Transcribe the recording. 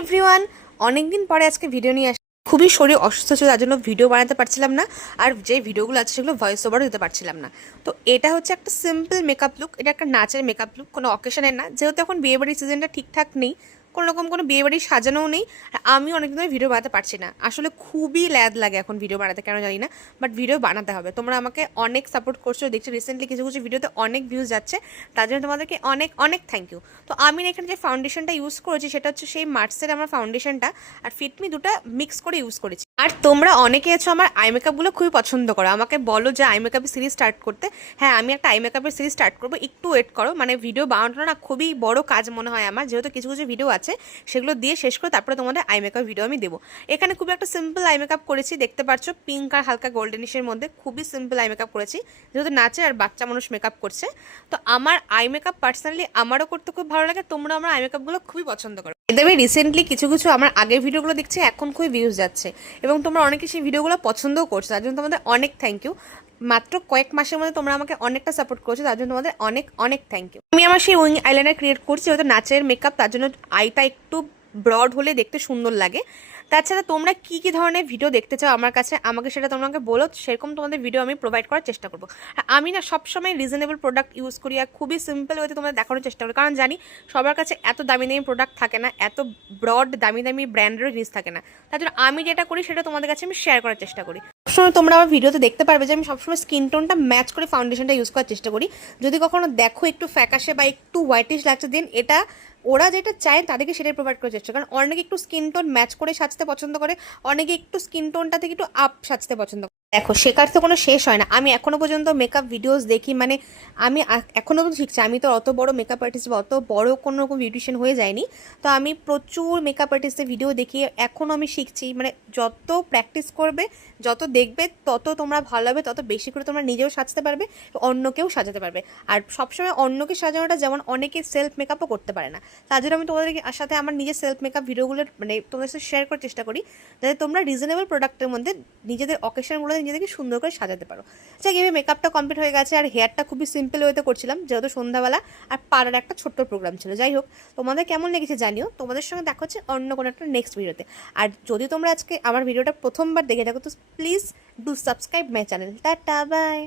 Everyone, অনেকদিন পরে আজকে ভিডিও নিয়ে আসি। খুবই শরীর অসুস্থ ছিল, তার জন্য ভিডিও বানাতে পারছিলাম না, আর যে ভিডিওগুলো আছে সেগুলো ভয়েস ওভারও দিতে পারছিলাম না। তো এটা হচ্ছে একটা সিম্পল মেকআপ লুক, এটা একটা নাচের মেকআপ লুক, কোনো অকেশনের না, যেহেতু এখন বিয়েবাড়ির সিজনটা ঠিকঠাক নেই, কোনো রকম কোনো বিয়েবাড়ি সাজানোও নেই, আর আমি অনেকদিন ধরে ভিডিও বানাতে পারছি না। আসলে খুবই ল্যাদ লাগে এখন ভিডিও বানাতে, কেন জানি না, বাট ভিডিও বানাতে হবে। তোমরা আমাকে অনেক সাপোর্ট করছো, দেখছি রিসেন্টলি কিছু কিছু ভিডিওতে অনেক ভিউজ যাচ্ছে, তার জন্য তোমাদেরকে অনেক অনেক থ্যাংক ইউ। তো আমি এখানে যে ফাউন্ডেশনটা ইউজ করেছি সেটা হচ্ছে সেই মার্সের আমার ফাউন্ডেশনটা, আর ফিটমি দুটো মিক্স করে ইউজ করেছি। আর তোমরা অনেকে আছো আমার আই মেকআপগুলো খুবই পছন্দ করো, আমাকে বলো যে আই মেকআপের সিরিজ স্টার্ট করতে। হ্যাঁ, আমি একটা আই মেকআপের সিরিজ স্টার্ট করবো, একটু ওয়েট করো। মানে ভিডিও বানানোটা না খুবই বড় কাজ মনে হয় আমার, যেহেতু কিছু কিছু ভিডিও আছে সেগুলো দিয়ে শেষ করে তারপরে তোমাদের আই মেকআপ ভিডিও আমি দেবো। এখানে খুবই একটা সিম্পল আই মেকআপ করেছি, দেখতে পাচ্ছ পিঙ্ক আর হালকা গোল্ডেনিশের মধ্যে, খুবই সিম্পল আই মেকআপ করেছি, যেহেতু নাচে আর বাচ্চা মানুষ মেকআপ করছে। তো আমার আই মেকআপ পার্সোনালি আমারও করতে খুব ভালো লাগে, তোমরা আমার আই মেকআপগুলো খুবই পছন্দ করো। এদেবে রিসেন্টলি কিছু কিছু আমার আগের ভিডিওগুলো দেখছি, এখন খুবই ভিউজ যাচ্ছে এবং তোমরা অনেকে সেই ভিডিওগুলো পছন্দও করছো, তার জন্য তোমাদের অনেক থ্যাংক ইউ। মাত্র কয়েক মাসের মধ্যে তোমরা আমাকে অনেকটা সাপোর্ট করছো, তার জন্য তোমাদের অনেক অনেক থ্যাংক ইউ। আমি আমার সেই উইং আইলাইনার ক্রিয়েট করছি, হয়তো নাচের মেকআপ, তার জন্য আইটা একটু ব্রড হলে দেখতে সুন্দর লাগে। তাছাড়া তোমরা কী কী ধরনের ভিডিও দেখতে চাও আমার কাছে, আমাকে সেটা তোমাকে বলো, সেরকম তোমাদের ভিডিও আমি প্রোভাইড করার চেষ্টা করবো। আর আমি না সবসময় রিজনেবল প্রোডাক্ট ইউজ করি, আর খুবই সিম্পল ওয়েতে তোমাদের দেখানোর চেষ্টা করি, কারণ জানি সবার কাছে এত দামি দামি প্রোডাক্ট থাকে না, এত ব্রড দামি দামি ব্র্যান্ডেরও জিনিস থাকে না। তার জন্য আমি যেটা করি সেটা তোমাদের কাছে আমি শেয়ার করার চেষ্টা করি। সবসময় তোমরা আমার ভিডিওতে দেখতে পারবে যে আমি সবসময় স্কিন টোনটা ম্যাচ করে ফাউন্ডেশনটা ইউজ করার চেষ্টা করি। যদি কখনো দেখো একটু ফ্যাকাশে বা একটু হোয়াইটিশ লাগছে, দেন এটা ওরা যেটা চায় তাদেরকে সেটাই প্রোভাইড করার চেষ্টা, কারণ অনেকে একটু স্কিন টোন ম্যাচ করে সাজতে পছন্দ করে, অনেকে একটু স্কিন টোনটা থেকে একটু আপ সাজতে পছন্দ করে। দেখো, শেখার তো কোনো শেষ হয় না। আমি এখনো পর্যন্ত মেকআপ ভিডিওস দেখি, মানে আমি এখনো তো শিখছি, আমি তো অত বড় মেকআপ আর্টিস্ট বা অত বড় কোনো রকম বিউটিশিয়ান হয়ে যায়নি। তো আমি প্রচুর মেকআপ আর্টিস্টের ভিডিও দেখি, এখনও আমি শিখছি। মানে যত প্র্যাকটিস করবে, যত দেখবে, তত তোমরা ভালো হবে, তত বেশি করে তোমরা নিজেও সাজতে পারবে, অন্যকেও সাজাতে পারবে। আর সবসময় অন্যকে সাজানোটা যেমন অনেকে সেলফ মেকআপও করতে পারে না, তার জন্য আমি তোমাদের সাথে আমার নিজের সেলফ মেকআপ ভিডিওগুলো মানে তোমাদের সাথে শেয়ার করার চেষ্টা করি, যাতে তোমরা রিজনেবল প্রোডাক্টের মধ্যে নিজেদের অকেশনগুলো নিজেদেরকে সুন্দর করে সাজাতে পারো। যাক, এভাবে মেকআপটা কমপ্লিট হয়ে গেছে, আর হেয়ারটা খুবই সিম্পল ওয়েতে করছিলাম, যেহেতু সন্ধ্যাবেলা আর পাড়ার একটা ছোট্ট প্রোগ্রাম ছিল। যাই হোক, তোমাদের কেমন লেগেছে জানিও, তোমাদের সঙ্গে দেখা হচ্ছে অন্য কোনো একটা নেক্সট ভিডিওতে। আর যদি তোমরা আজকে আমার ভিডিওটা প্রথমবার দেখে থাকো, তো please do subscribe my channel. Tata, by.